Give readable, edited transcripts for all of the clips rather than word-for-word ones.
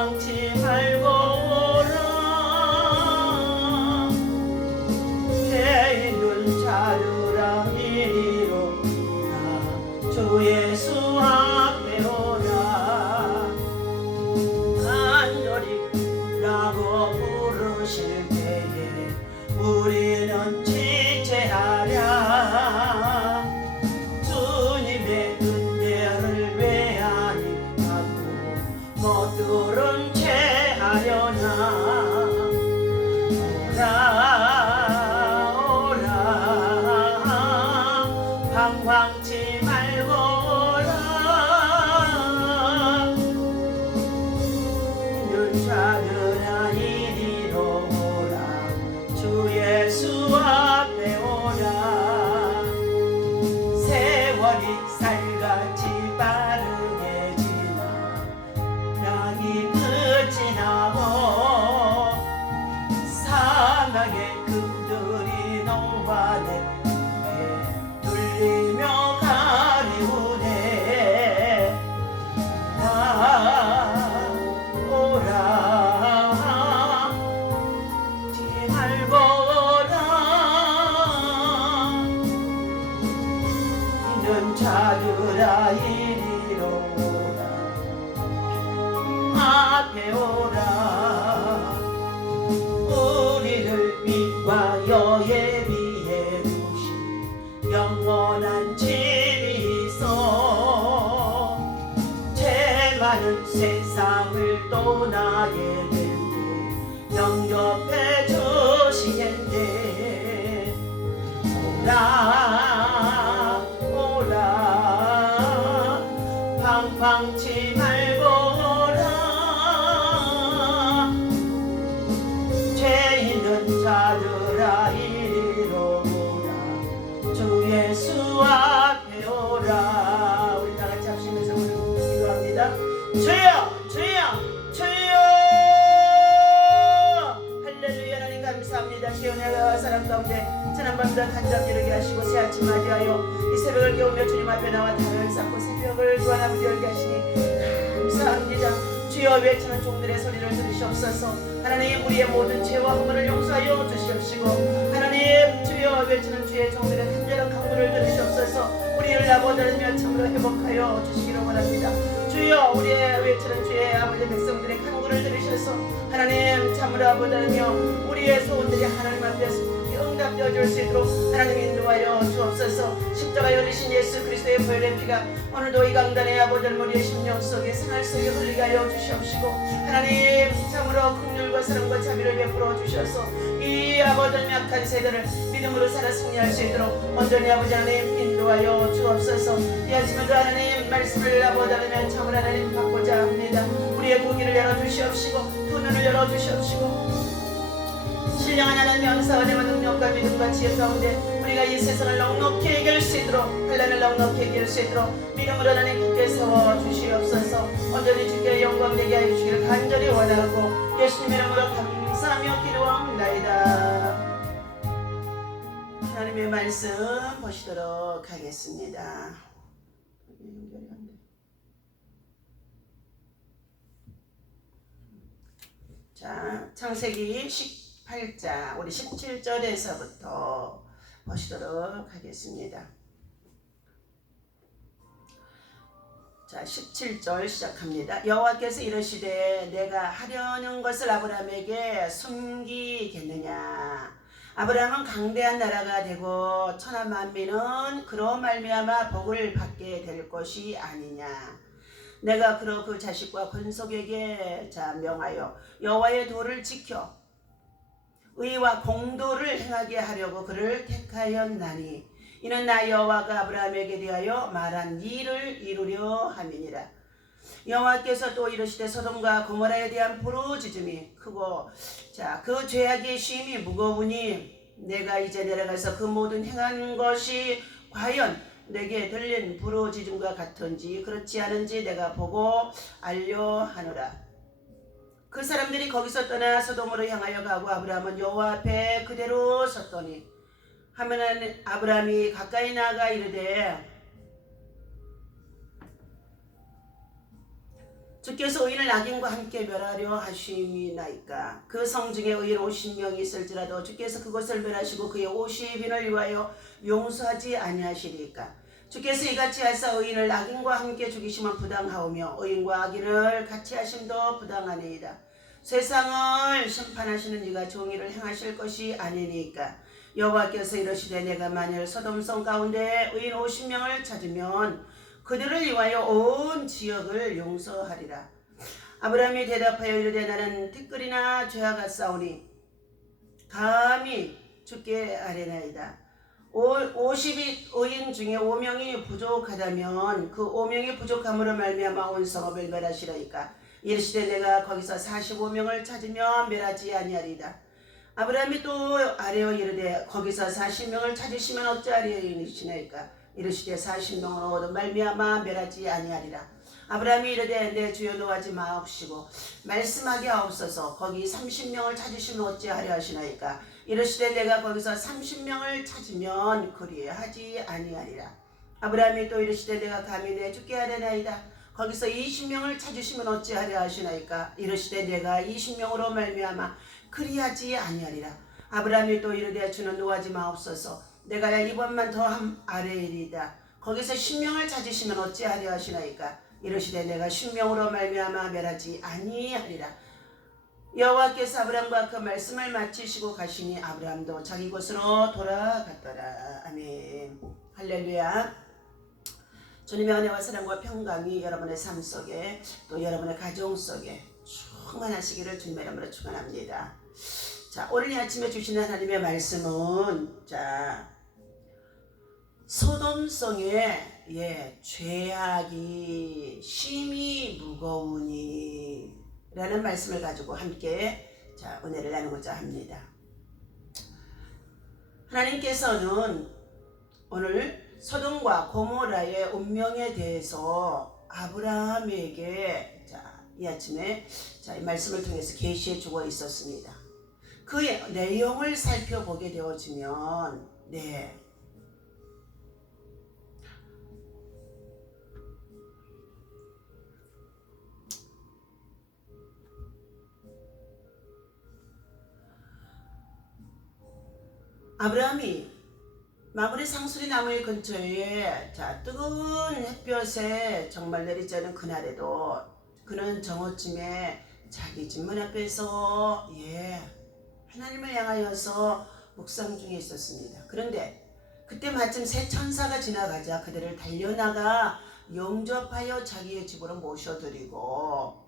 방치 말고 오라. 죄 있는 자들아 이리로 오라. 주 예수 앞에 오라. 간절히 라고 부르실 때에 우리는 지체하랴. 주님의 은혜를 왜 아니하고 못 들은 채 하려나. 오라 오라 방황치 말고 오라. 있는 자들아 이리로 오라. 주 예수 앞에 오라. 세월이 살같이 빠르게 지나 낙이 끝이 나고 사나의 금들이 노바에 눌리며 가리우네. 나 오라 뒤 말고 오라. 있는 자들아 이리로 오라. 앞에 오라. 우리를 위하여 예비해 두신 영원한 집이 있어. 죄 많은 세상을 떠나게 될 때 영접해 주시겠네. 오라 오라 방황치 말고 오라. 죄 있는 자들아 이리로 오라. 주 예수 앞에 오라. 우리 다같이 합심해서 기도합니다. 주여 주여 주여. 할렐루야. 하나님 감사합니다. 주여 내가 사람 가운데 지난밤보다 단잠 이르게 하시고 새 아침 맞이하여 이 새벽을 깨우며 주님 앞에 나와 단을 쌓고 새벽을 구한 아버지 열게 하시니 감사합니다. 주여 외치는 종들의 소리를 들으시옵소서. 하나님 우리의 모든 죄와 허물을 용서하여 주시옵시고 하나님 주여 외치는 주의 종들의 간절한 강구를 들으시옵소서. 우리를 아버지며 참으로 회복하여 주시기를 원합니다. 주여 우리의 외치는 주의 아버지 백성들의 간구를 들으셔서 하나님 참으로 아버지며 우리의 소원들이 하나님 앞에서 응답되어 줄 수 있도록 하나님 인도하여 주옵소서. 십자가 열리신 예수 그리스도의 보혈의 피가 오늘도 이 강단의 아버지를 우리의 심령 속에 생활 속에 흘리게 하여 주시옵시고 하나님 참으로 긍휼과 사랑과 자비를 베풀어 주셔서 이 아버지의 약한 세대를 믿음으로 살아 승리할 수 있도록 온전히 아버지 하나님 인도하여 주옵소서. 이 아침에도 하나님 말씀을 아버지 하나님 참으로 하나님 받고자 합니다. 우리의 두 귀를 열어주시옵시고 두 눈을 열어주시옵시고 신령한 하나님의 은사와 능력과 믿음과 지혜 가운데 우리가 이 세상을 넉넉히 이길 수 있도록 환난을 넉넉히 이길 수 있도록 믿음으로 하나님 굳게 세워주시옵소서. 온전히 주께 영광 되게 하여 주시기를 간절히 원하고 예수님의 이름으로 감사하며 기도합나이다. 하나님의 말씀 보시도록 하겠습니다. 자, 창세기 18장 우리 17절에서부터 보시도록 하겠습니다. 자, 17절 시작합니다. 여호와께서 이르시되 내가 하려는 것을 아브라함에게 숨기겠느냐. 아브라함은 강대한 나라가 되고 천하 만민은 그로 말미암아 복을 받게 될 것이 아니냐. 내가 그로 그 자식과 권속에게 명하여 여호와의 도를 지켜 의와 공도를 행하게 하려고 그를 택하였나니 이는 나 여호와가 아브라함에게 대하여 말한 일을 이루려 함이니라. 여호와께서 또 이르시되 소돔과 고모라에 대한 부르짖음이 크고 그 죄악의 심이 무거우니 내가 이제 내려가서 그 모든 행한 것이 과연 내게 들린 부르짖음과 같은지 그렇지 않은지 내가 보고 알려하노라. 그 사람들이 거기서 떠나 소돔으로 향하여 가고 아브라함은 여호와 앞에 그대로 섰더니 하면은 아브라함이 가까이 나아가 이르되 주께서 의인을 악인과 함께 멸하려 하심이나이까. 그 성중에 의인 50명이 있을지라도 주께서 그것을 멸하시고 그의 50인을 위하여 용서하지 아니하시리까. 주께서 이같이 하사 의인을 악인과 함께 죽이시면 부당하오며 의인과 악인을 같이 하심도 부당하니이다. 세상을 심판하시는 이가 정의를 행하실 것이 아니니까. 여호와께서 이르시되 내가 만일 소돔성 가운데 의인 50명을 찾으면 그들을 위하여 온 지역을 용서하리라. 아브라함이 대답하여 이르되 나는 티끌이나 죄와 같사오니 감히 주께 아뢰나이다. 50이 의인 중에 5명이 부족하다면 그 5명이 부족함으로 말미암아 온 성읍을 멸하시라이까. 이르시되 내가 거기서 45명을 찾으면 멸하지 아니하리다. 아브라함이 또 아뢰어 이르되 거기서 40명을 찾으시면 어찌하리이니시나이까. 이르시되 40명으로 말미암아 멸하지 아니하리라. 아브라함이 이르되 내 주여 노하지 마옵시고 말씀하게 하옵소서. 거기 30명을 찾으시면 어찌하려 하시나이까. 이르시되 내가 거기서 30명을 찾으면 그리하지 아니하리라. 아브라함이 또 이르시되 내가 감히 내 주께 아뢰나이다. 거기서 20명을 찾으시면 어찌하려 하시나이까. 이르시되 내가 20명으로 말미암아 그리하지 아니하리라. 아브라함이 또 이르되 주는 노하지 마옵소서. 내가 이번만 더 아뢰리이다. 거기서 10명을 찾으시면 어찌하려 하시나이까. 이르시되 내가 10명으로 말미암아 멸하지 아니하리라. 여호와께서 아브라함과 그 말씀을 마치시고 가시니 아브라함도 자기 곳으로 돌아갔더라. 아멘. 할렐루야. 주님의 은혜와 사랑과 평강이 여러분의 삶 속에 또 여러분의 가정 속에 충만하시기를 주님의 이름으로 축원합니다. 자, 오늘 이 아침에 주시는 하나님의 말씀은 소돔성의 죄악이 심히 무거우니 라는 말씀을 가지고 함께 은혜를 나누고자 합니다. 하나님께서는 오늘 소돔과 고모라의 운명에 대해서 아브라함에게 이 아침에 이 말씀을 통해서 계시해 주고 있었습니다. 그 내용을 살펴보게 되어지면 아브라함이 마므레 상수리 나무의 근처에 뜨거운 햇볕에 정말 내리지 않은 그날에도 그는 정오쯤에 자기 집 문 앞에서 하나님을 향하여서 묵상 중에 있었습니다. 그런데 그때 마침 새 천사가 지나가자 그들을 달려나가 영접하여 자기의 집으로 모셔드리고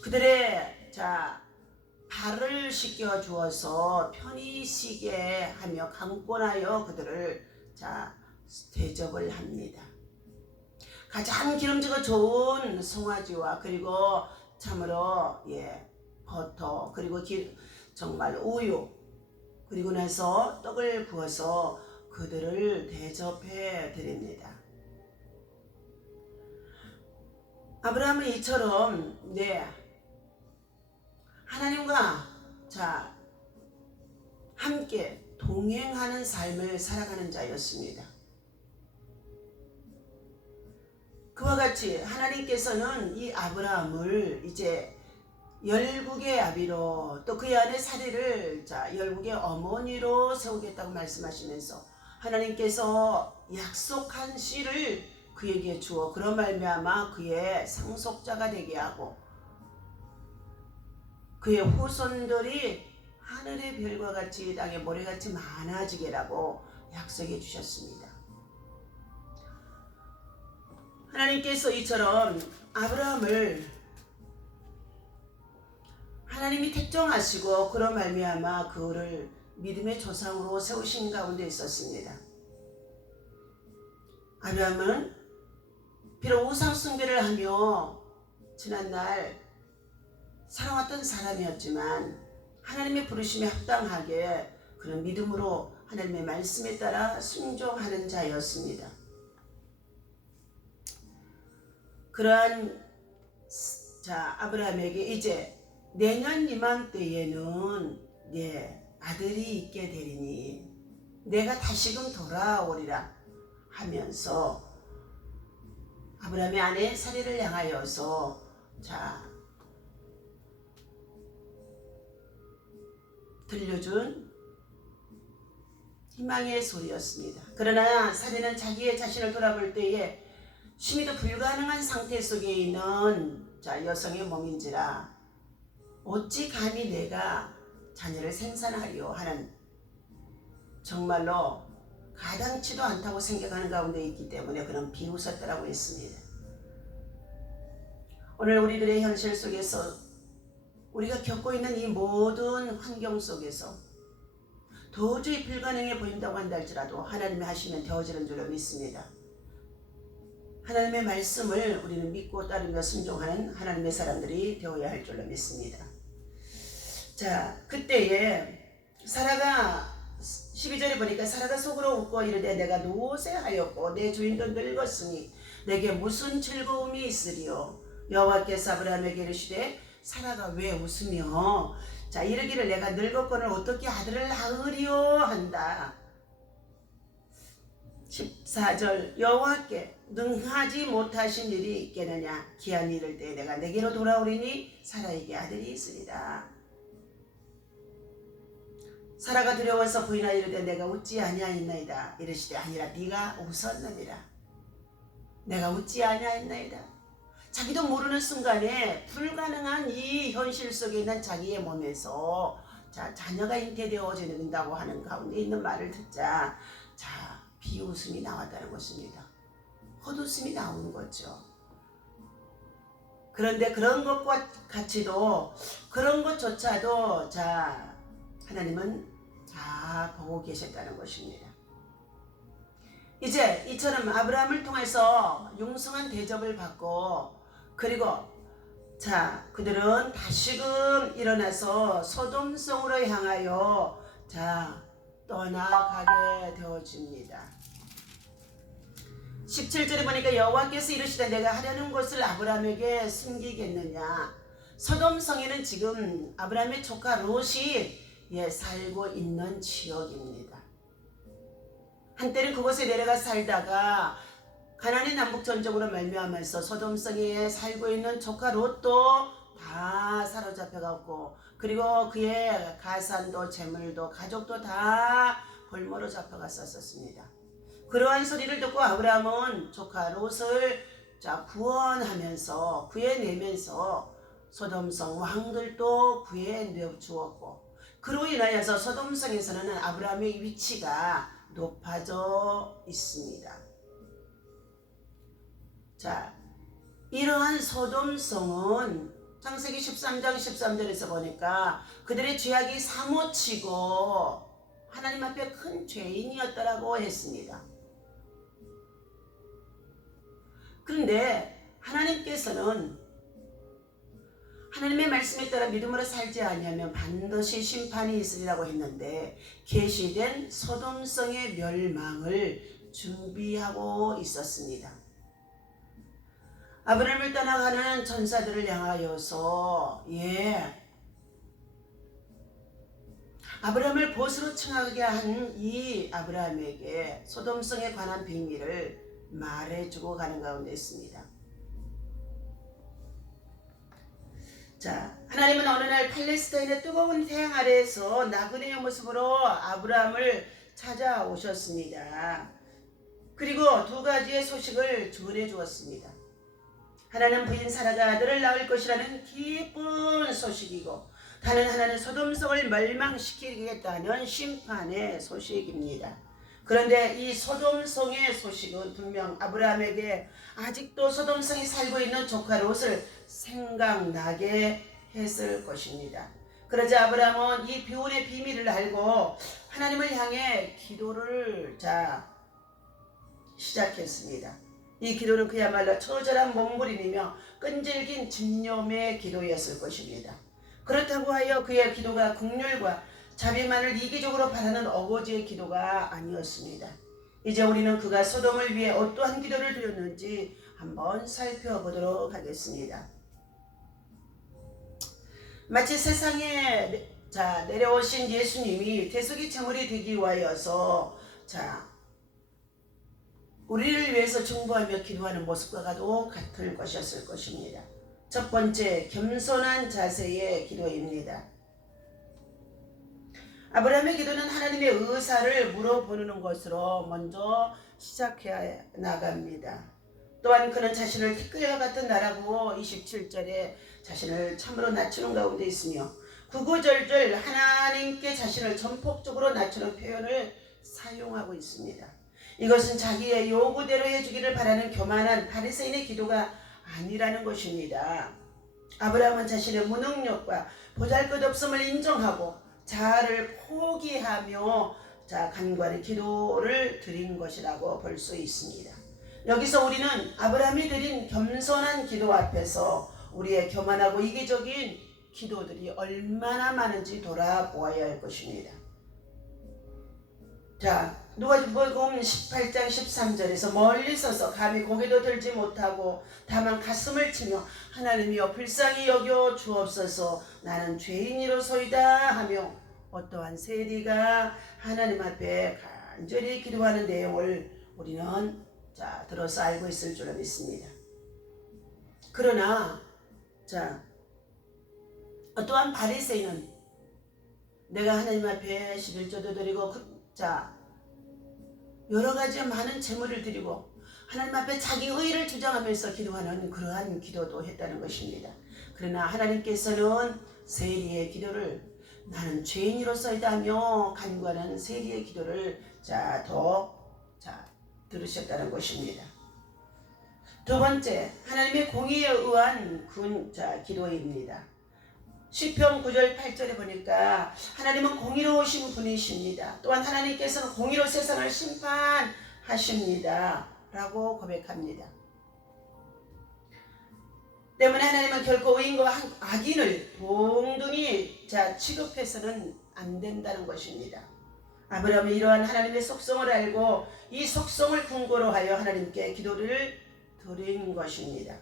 그들의 발을 씻겨 주어서 편히 쉬게 하며 강권하여 그들을 대접을 합니다. 가장 기름지고 좋은 송아지와 그리고 참으로 버터 그리고 정말 우유 그리고 나서 떡을 구워서 그들을 대접해 드립니다. 아브라함은 이처럼 하나님과 함께 동행하는 삶을 살아가는 자였습니다. 그와 같이 하나님께서는 이 아브라함을 이제 열국의 아비로 또 그의 아내 사리를 열국의 어머니로 세우겠다고 말씀하시면서 하나님께서 약속한 씨를 그에게 주어 그런 말미암아 그의 상속자가 되게 하고 그의 후손들이 하늘의 별과 같이 땅의 모래같이 많아지게라고 약속해 주셨습니다. 하나님께서 이처럼 아브라함을 하나님이 택정하시고 그런 말미암아 그를 믿음의 조상으로 세우신 가운데 있었습니다. 아브라함은 비록 우상 숭배를 하며 지난날 살아왔던 사람이었지만 하나님의 부르심에 합당하게 그는 믿음으로 하나님의 말씀에 따라 순종하는 자였습니다. 그러한 아브라함에게 이제 내년 이맘때에는 아들이 있게 되리니 내가 다시금 돌아오리라 하면서 아브라함의 아내 사리를 향하여서 자, 들려준 희망의 소리였습니다. 그러나 사례는 자기의 자신을 돌아볼 때에 심히도 불가능한 상태 속에 있는 여성의 몸인지라 어찌 감히 내가 자녀를 생산하리요 하는 정말로 가당치도 않다고 생각하는 가운데 있기 때문에 그는 비웃었다라고 했습니다. 오늘 우리들의 현실 속에서 우리가 겪고 있는 이 모든 환경 속에서 도저히 불가능해 보인다고 한다 할지라도 하나님이 하시면 되어지는 줄로 믿습니다. 하나님의 말씀을 우리는 믿고 따르며 순종하는 하나님의 사람들이 되어야 할 줄로 믿습니다. 자, 그때에 사라가 12절에 보니까 사라가 속으로 웃고 이르되 내가 노쇠하였고 내 주인도 늙었으니 내게 무슨 즐거움이 있으리요. 여호와께서 아브라함에게 이르시되 사라가 왜 웃으며 자 이르기를 내가 늙었거늘 어떻게 아들을 낳으리요 한다. 14절 여호와께 능하지 못하신 일이 있겠느냐. 기한이 이를 때 내가 내게로 돌아오리니 사라에게 아들이 있으리라. 사라가 두려워서 부인하 이르되 내가 웃지 아니하였나이다. 이르시되 아니라 네가 웃었느니라. 내가 웃지 아니하였나이다. 자기도 모르는 순간에 불가능한 이 현실 속에 있는 자기의 몸에서 자녀가 잉태되어진다고 하는 가운데 있는 말을 듣자 비웃음이 나왔다는 것입니다. 헛웃음이 나오는 거죠. 그런데 그런 것과 같이도 그런 것조차도 하나님은 다 보고 계셨다는 것입니다. 이제 이처럼 아브라함을 통해서 융성한 대접을 받고 그리고 그들은 다시금 일어나서 소돔성으로 향하여 떠나가게 되어집니다. 17절에 보니까 여호와께서 이르시되 내가 하려는 것을 아브라함에게 숨기겠느냐. 소돔성에는 지금 아브라함의 조카 롯이 살고 있는 지역입니다. 한때는 그곳에 내려가 살다가 가나안의 남북 전쟁으로 말미암아서 소돔성에 살고 있는 조카 롯도 다 사로잡혀갔고 그리고 그의 가산도 재물도 가족도 다 볼모로 잡혀갔었습니다. 그러한 소리를 듣고 아브라함은 조카 롯을 구원하면서 구해내면서 소돔성 왕들도 구해주었고 그로 인하여서 소돔성에서는 아브라함의 위치가 높아져 있습니다. 이러한 소돔성은 창세기 13장 13절에서 보니까 그들의 죄악이 사모치고 하나님 앞에 큰 죄인이었다라고 했습니다. 그런데 하나님께서는 하나님의 말씀에 따라 믿음으로 살지 아니하면 반드시 심판이 있으리라고 했는데 계시된 소돔성의 멸망을 준비하고 있었습니다. 아브라함을 떠나가는 전사들을 향하여서 아브라함을 보스로 칭하게 한 이 아브라함에게 소돔성에 관한 비밀을 말해주고 가는 가운데 있습니다. 하나님은 어느 날 팔레스타인의 뜨거운 태양 아래에서 나그네의 모습으로 아브라함을 찾아오셨습니다. 그리고 두 가지의 소식을 전해 주었습니다. 하나는 부인 사라가 아들을 낳을 것이라는 기쁜 소식이고 다른 하나는 소돔성을 멸망시키겠다는 심판의 소식입니다. 그런데 이 소돔성의 소식은 분명 아브라함에게 아직도 소돔성에 살고 있는 조카 롯을 생각나게 했을 것입니다. 그러자 아브라함은 이 비운의 비밀을 알고 하나님을 향해 기도를 시작했습니다. 이 기도는 그야말로 처절한 몸부림이며 끈질긴 집념의 기도였을 것입니다. 그렇다고 하여 그의 기도가 긍휼과 자비만을 이기적으로 바라는 어거지의 기도가 아니었습니다. 이제 우리는 그가 소돔을 위해 어떠한 기도를 드렸는지 한번 살펴보도록 하겠습니다. 마치 세상에 내려오신 예수님이 대속의 제물이 되기 위하여서 우리를 위해서 중보하며 기도하는 모습과도 같을 것이었을 것입니다. 첫 번째, 겸손한 자세의 기도입니다. 아브라함의 기도는 하나님의 의사를 물어보는 것으로 먼저 시작해 나갑니다. 또한 그는 자신을 티끌과 같은 나라고 27절에 자신을 참으로 낮추는 가운데 있으며 구구절절 하나님께 자신을 전폭적으로 낮추는 표현을 사용하고 있습니다. 이것은 자기의 요구대로 해주기를 바라는 교만한 바리새인의 기도가 아니라는 것입니다. 아브라함은 자신의 무능력과 보잘것없음을 인정하고 자아를 포기하며 간과의 기도를 드린 것이라고 볼 수 있습니다. 여기서 우리는 아브라함이 드린 겸손한 기도 앞에서 우리의 교만하고 이기적인 기도들이 얼마나 많은지 돌아보아야 할 것입니다. 누가복음 18장 13절에서 멀리 서서 감히 고개도 들지 못하고 다만 가슴을 치며 하나님이여 불쌍히 여겨 주옵소서 나는 죄인이로소이다 하며 어떠한 세리가 하나님 앞에 간절히 기도하는 내용을 우리는 들어서 알고 있을 줄 믿습니다. 그러나 어떠한 바리새인은 내가 하나님 앞에 11조도 드리고 여러 가지 많은 제물을 드리고 하나님 앞에 자기 의를 주장하면서 기도하는 그러한 기도도 했다는 것입니다. 그러나 하나님께서는 세리의 기도를 나는 죄인으로서이다 하며 간구하는 세리의 기도를 들으셨다는 것입니다. 두 번째, 하나님의 공의에 의한 기도입니다. 시편 9절 8절에 보니까 하나님은 공의로우신 분이십니다. 또한 하나님께서는 공의로 세상을 심판하십니다 라고 고백합니다. 때문에 하나님은 결코 의인과 악인을 동등히 취급해서는 안 된다는 것입니다. 아브라함은 이러한 하나님의 속성을 알고 이 속성을 근거로 하여 하나님께 기도를 드린 것입니다.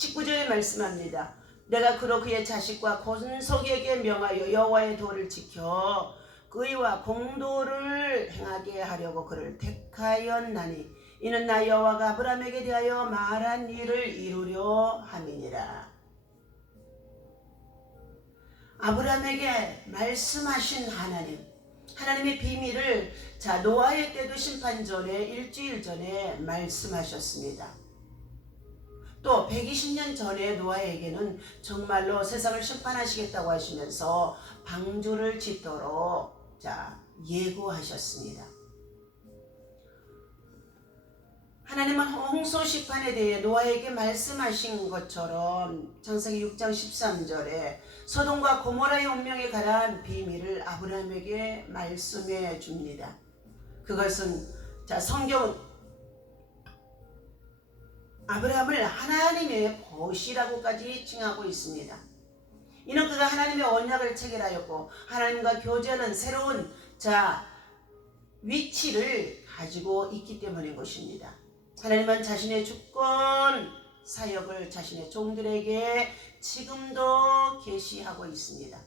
19절에 말씀합니다. 내가 그로 그의 자식과 권속에게 명하여 여호와의 도를 지켜 의와 공도를 행하게 하려고 그를 택하였나니 이는 나 여호와가 아브라함에게 대하여 말한 일을 이루려 함이니라. 아브라함에게 말씀하신 하나님의 비밀을 노아의 때도 심판 전에 일주일 전에 말씀하셨습니다. 또 120년 전에 노아에게는 정말로 세상을 심판하시겠다고 하시면서 방주를 짓도록 예고하셨습니다. 하나님은 홍수 심판에 대해 노아에게 말씀하신 것처럼 창세기 6장 13절에 소돔과 고모라의 운명에 관한 비밀을 아브라함에게 말씀해 줍니다. 그것은 성경은 아브라함을 하나님의 벗이라고까지 칭하고 있습니다. 이는 그가 하나님의 언약을 체결하였고 하나님과 교제하는 새로운 위치를 가지고 있기 때문인 것입니다. 하나님은 자신의 주권 사역을 자신의 종들에게 지금도 계시하고 있습니다.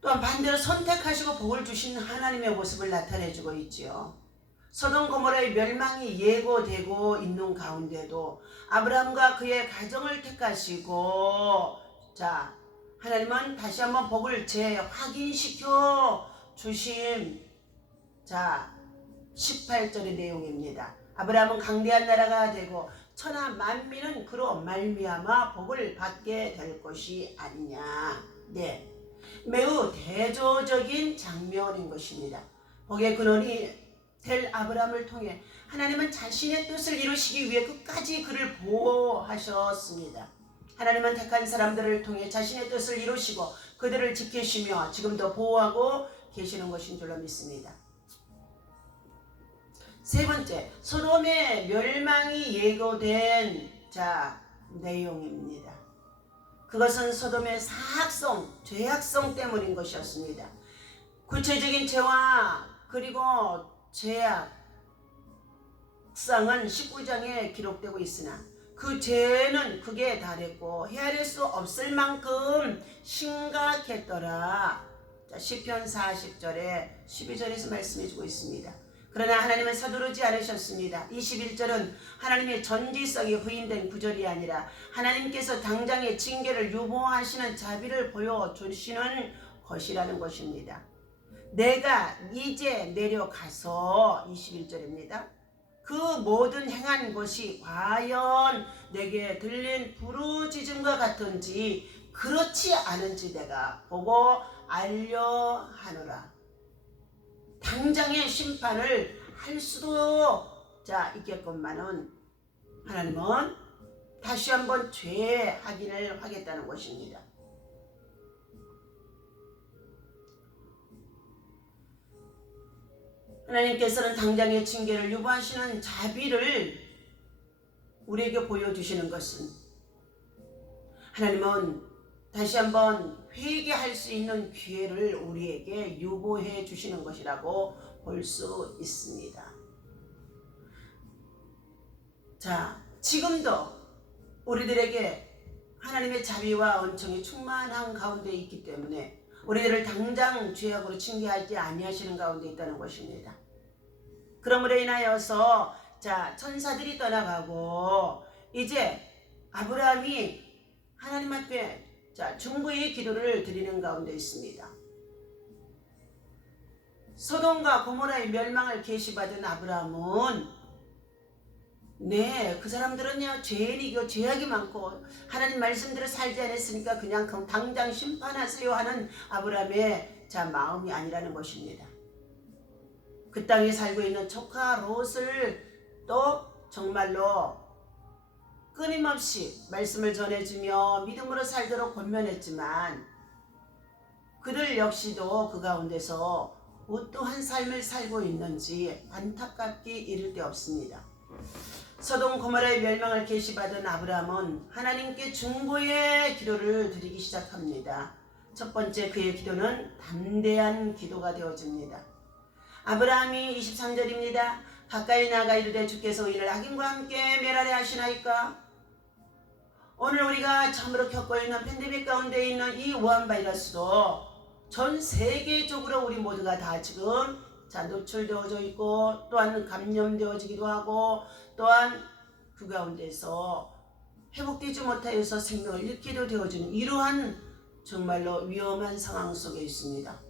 또한 반대로 선택하시고 복을 주신 하나님의 모습을 나타내주고 있지요. 소돔 고모라의 멸망이 예고되고 있는 가운데도 아브라함과 그의 가정을 택하시고 하나님은 다시 한번 복을 재확인시켜 주신 18절의 내용입니다. 아브라함은 강대한 나라가 되고 천하 만민은 그로 말미암아 복을 받게 될 것이 아니냐. 매우 대조적인 장면인 것입니다. 복의 근원이 될 아브라함을 통해 하나님은 자신의 뜻을 이루시기 위해 끝까지 그를 보호하셨습니다. 하나님은 택한 사람들을 통해 자신의 뜻을 이루시고 그들을 지키시며 지금도 보호하고 계시는 것인 줄로 믿습니다. 세 번째, 소돔의 멸망이 예고된 내용입니다. 그것은 소돔의 사악성, 죄악성 때문인 것이었습니다. 구체적인 죄와 그리고 죄악상은 19장에 기록되고 있으나 그 죄는 극에 달했고 헤아릴 수 없을 만큼 심각했더라. 시편 40절에 12절에서 말씀해주고 있습니다. 그러나 하나님은 서두르지 않으셨습니다. 21절은 하나님의 전지성이 부인된 구절이 아니라 하나님께서 당장의 징계를 유보하시는 자비를 보여주시는 것이라는 것입니다. 내가 이제 내려가서 21절입니다. 그 모든 행한 것이 과연 내게 들린 부르짖음과 같은지 그렇지 않은지 내가 보고 알려 하노라. 당장의 심판을 할 수도 있겠건만은 하나님은 다시 한번 죄 확인을 하겠다는 것입니다. 하나님께서는 당장의 징계를 유보하시는 자비를 우리에게 보여주시는 것은 하나님은 다시 한번 회개할 수 있는 기회를 우리에게 유보해 주시는 것이라고 볼 수 있습니다. 자, 지금도 우리들에게 하나님의 자비와 은총이 충만한 가운데 있기 때문에 우리들을 당장 죄악으로 징계하지 아니하시는 가운데 있다는 것입니다. 그러므로 인하여서 천사들이 떠나가고 이제 아브라함이 하나님 앞에 중보의 기도를 드리는 가운데 있습니다. 소돔과 고모라의 멸망을 계시받은 아브라함은 그 사람들은요 죄인이고 죄악이 많고 하나님 말씀대로 살지 않았으니까 그냥 당장 심판하세요 하는 아브라함의 마음이 아니라는 것입니다. 그 땅에 살고 있는 조카 롯을 또 정말로 끊임없이 말씀을 전해주며 믿음으로 살도록 권면했지만 그들 역시도 그 가운데서 어떠한 삶을 살고 있는지 안타깝게 이를 데 없습니다. 소돔 고모라의 멸망을 계시받은 아브라함은 하나님께 중보의 기도를 드리기 시작합니다. 첫 번째 그의 기도는 담대한 기도가 되어집니다. 아브라함이 23절입니다. 가까이 나가 이르되 주께서 의인을 악인과 함께 멸하려 하시나이까. 오늘 우리가 참으로 겪고 있는 팬데믹 가운데 있는 이 우한바이러스도 전 세계적으로 우리 모두가 다 지금 노출되어져 있고 또한 감염되어지기도 하고 또한 그 가운데서 회복되지 못하여서 생명을 잃기도 되어지는 이러한 정말로 위험한 상황 속에 있습니다.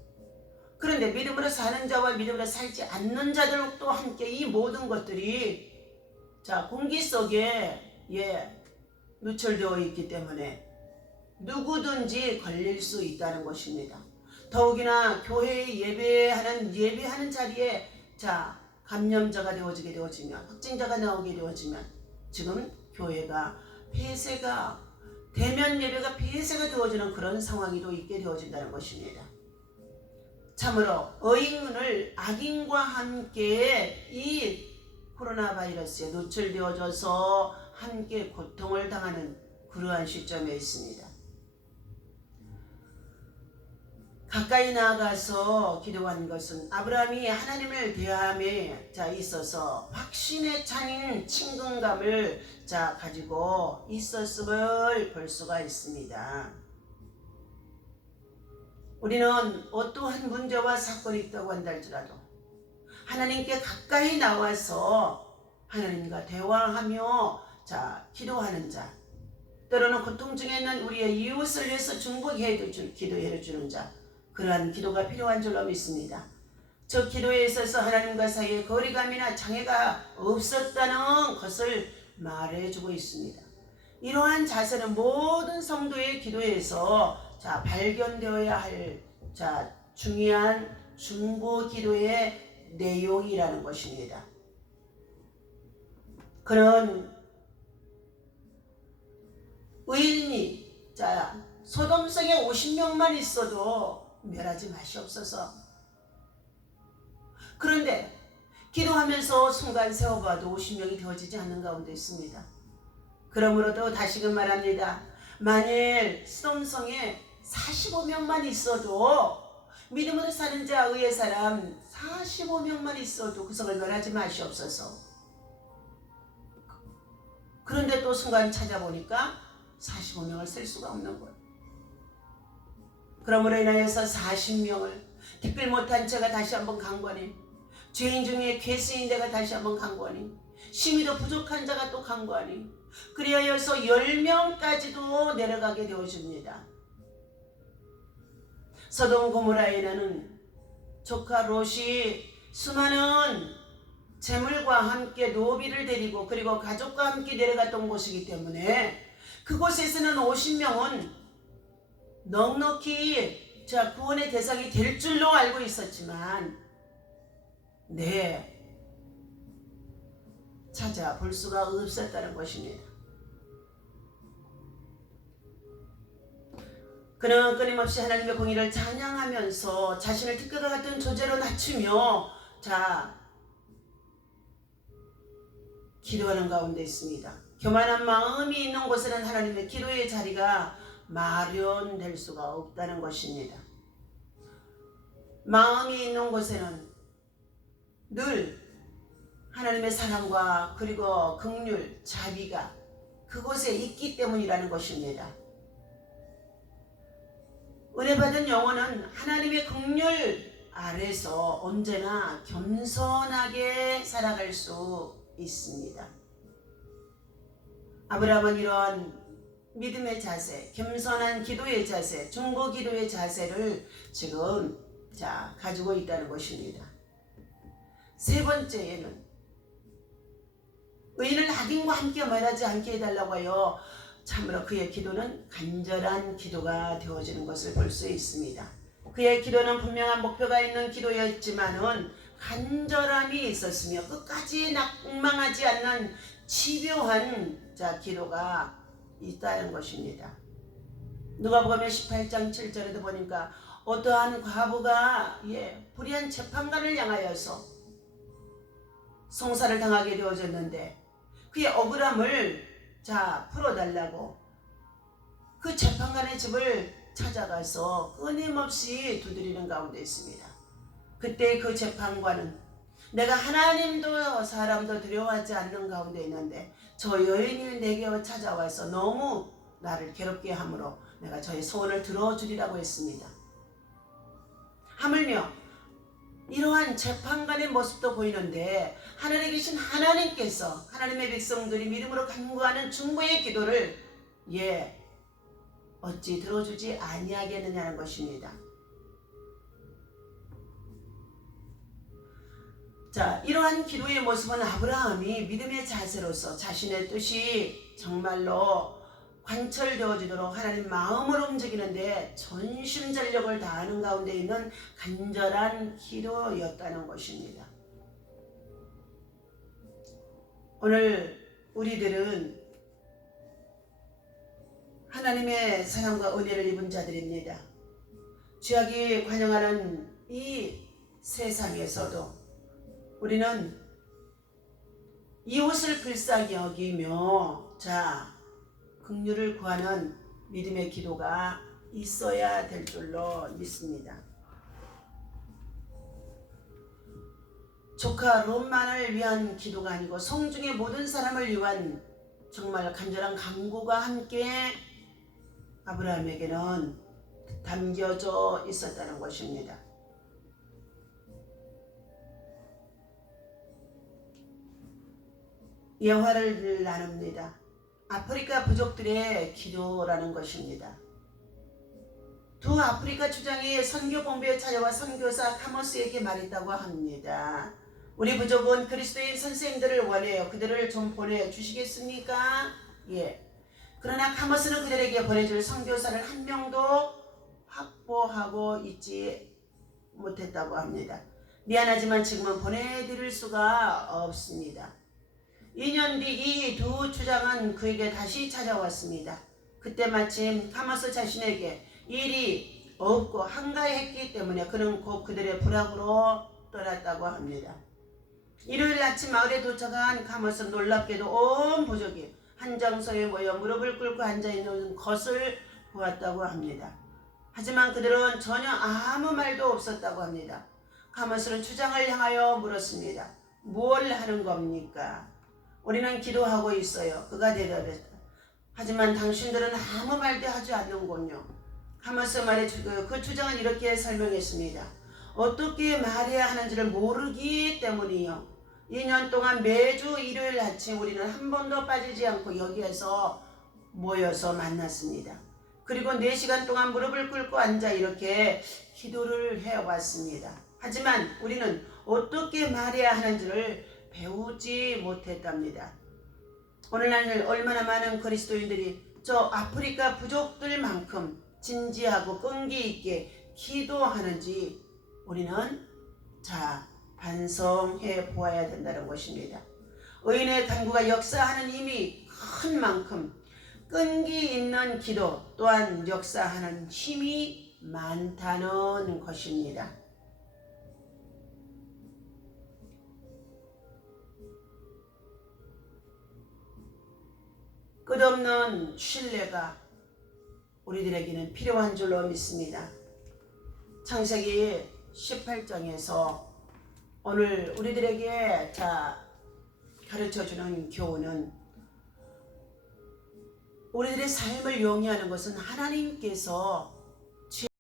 그런데 믿음으로 사는 자와 믿음으로 살지 않는 자들도 함께 이 모든 것들이 공기 속에 노출되어 있기 때문에 누구든지 걸릴 수 있다는 것입니다. 더욱이나 교회에 예배하는 자리에 감염자가 되어지게 되어지면 확진자가 나오게 되어지면 지금 교회가 폐쇄가 대면 예배가 폐쇄가 되어지는 그런 상황이 또 있게 되어진다는 것입니다. 참으로 의인을 악인과 함께 이 코로나 바이러스에 노출되어져서 함께 고통을 당하는 그러한 시점에 있습니다. 가까이 나아가서 기도한 것은 아브라함이 하나님을 대함에 있어서 확신에 차인 친근감을 가지고 있었음을 볼 수가 있습니다. 우리는 어떠한 문제와 사건이 있다고 한다 할지라도 하나님께 가까이 나와서 하나님과 대화하며 기도하는 자, 때로는 고통 중에 있는 우리의 이웃을 위해서 중보기도해 주는 자, 그러한 기도가 필요한 줄로 믿습니다. 저 기도에 있어서 하나님과 사이에 거리감이나 장애가 없었다는 것을 말해주고 있습니다. 이러한 자세는 모든 성도의 기도에서 발견되어야 할 중요한 중보 기도의 내용이라는 것입니다. 그는 의인이 소돔성에 50명만 있어도 멸하지 마시옵소서. 그런데 기도하면서 순간 세어봐도 50명이 되어지지 않는 가운데 있습니다. 그러므로도 다시금 말합니다. 만일 소돔성에 45명만 있어도 믿음으로 사는 자 의의 사람 45명만 있어도 그 성을 멸하지 마시옵소서. 그런데 또 순간 찾아보니까 45명을 셀 수가 없는 거예요. 그러므로 인하여서 40명을 특별 못한 채가 다시 한번 강권해 죄인 중에 괴수인 내가 다시 한번 간구하니 심히도 부족한 자가 또 간구하니 그리하여서 10명까지도 내려가게 되어줍니다. 소돔 고모라에는 조카 롯이 수많은 재물과 함께 노비를 데리고 그리고 가족과 함께 내려갔던 곳이기 때문에 그곳에서는 50명은 넉넉히 구원의 대상이 될 줄로 알고 있었지만 찾아볼 수가 없었다는 것입니다. 그는 끊임없이 하나님의 공의를 찬양하면서 자신을 티끌과 같은 존재로 낮추며 기도하는 가운데 있습니다. 교만한 마음이 있는 곳에는 하나님의 기도의 자리가 마련될 수가 없다는 것입니다. 마음이 있는 곳에는 늘 하나님의 사랑과 그리고 긍휼, 자비가 그곳에 있기 때문이라는 것입니다. 은혜 받은 영혼은 하나님의 긍휼 아래서 언제나 겸손하게 살아갈 수 있습니다. 아브라함은 이러한 믿음의 자세, 겸손한 기도의 자세, 중보 기도의 자세를 지금 가지고 있다는 것입니다. 세 번째에는 의인을 악인과 함께 말하지 않게 해달라고 하여 참으로 그의 기도는 간절한 기도가 되어지는 것을 볼 수 있습니다. 그의 기도는 분명한 목표가 있는 기도였지만은 간절함이 있었으며 끝까지 낙망하지 않는 집요한 기도가 있다는 것입니다. 누가복음 18장 7절에도 보니까 어떠한 과부가 불의한 재판관을 향하여서 송사를 당하게 되어졌는데 그의 억울함을 풀어달라고 그 재판관의 집을 찾아가서 끊임없이 두드리는 가운데 있습니다. 그때 그 재판관은 내가 하나님도 사람도 두려워하지 않는 가운데 있는데 저 여인이 내게 찾아와서 너무 나를 괴롭게 함으로 내가 저의 소원을 들어주리라고 했습니다. 하물며 이러한 재판관의 모습도 보이는데 하늘에 계신 하나님께서 하나님의 백성들이 믿음으로 간구하는 중보의 기도를 어찌 들어주지 아니하겠느냐는 것입니다. 이러한 기도의 모습은 아브라함이 믿음의 자세로서 자신의 뜻이 정말로 관철되어지도록 하나님 마음을 움직이는데 전심전력을 다하는 가운데 있는 간절한 기도였다는 것입니다. 오늘 우리들은 하나님의 사랑과 은혜를 입은 자들입니다. 죄악이 관영하는 이 세상에서도 우리는 이웃을 불쌍히 여기며 긍휼을 구하는 믿음의 기도가 있어야 될 줄로 믿습니다. 조카 롯만을 위한 기도가 아니고 성중의 모든 사람을 위한 정말 간절한 간구가 함께 아브라함에게는 담겨져 있었다는 것입니다. 예화를 나눕니다. 아프리카 부족들의 기도라는 것입니다. 두 아프리카 주장이 선교 본부에 찾아와 선교사 카모스에게 말했다고 합니다. 우리 부족은 그리스도인 선생들을 원해요. 그들을 좀 보내주시겠습니까? 그러나 카모스는 그들에게 보내줄 선교사를 한 명도 확보하고 있지 못했다고 합니다. 미안하지만 지금은 보내드릴 수가 없습니다. 2년 뒤 이 두 주장은 그에게 다시 찾아왔습니다. 그때 마침 카모스 자신에게 일이 없고 한가했기 때문에 그는 곧 그들의 부락으로 떠났다고 합니다. 일요일 아침 마을에 도착한 카모스는 놀랍게도 온 부족이 한 장소에 모여 무릎을 꿇고 앉아있는 것을 보았다고 합니다. 하지만 그들은 전혀 아무 말도 없었다고 합니다. 카모스는 주장을 향하여 물었습니다. 뭘 하는 겁니까? 우리는 기도하고 있어요. 그가 대답했다. 하지만 당신들은 아무 말도 하지 않는군요. 카모스 말에 그 주장은 이렇게 설명했습니다. 어떻게 말해야 하는지를 모르기 때문이요. 2년 동안 매주 일요일 아침 우리는 한 번도 빠지지 않고 여기에서 모여서 만났습니다. 그리고 4시간 동안 무릎을 꿇고 앉아 이렇게 기도를 해왔습니다. 하지만 우리는 어떻게 말해야 하는지를 배우지 못했답니다. 오늘날 얼마나 많은 그리스도인들이 저 아프리카 부족들만큼 진지하고 끈기 있게 기도하는지 우리는 반성해 보아야 된다는 것입니다. 의인의 간구가 역사하는 힘이 큰 만큼 끈기 있는 기도 또한 역사하는 힘이 많다는 것입니다. 끝없는 신뢰가 우리들에게는 필요한 줄로 믿습니다. 창세기 18장에서 오늘 우리들에게 가르쳐주는 교훈은 우리들의 삶을 용이하는 것은 하나님께서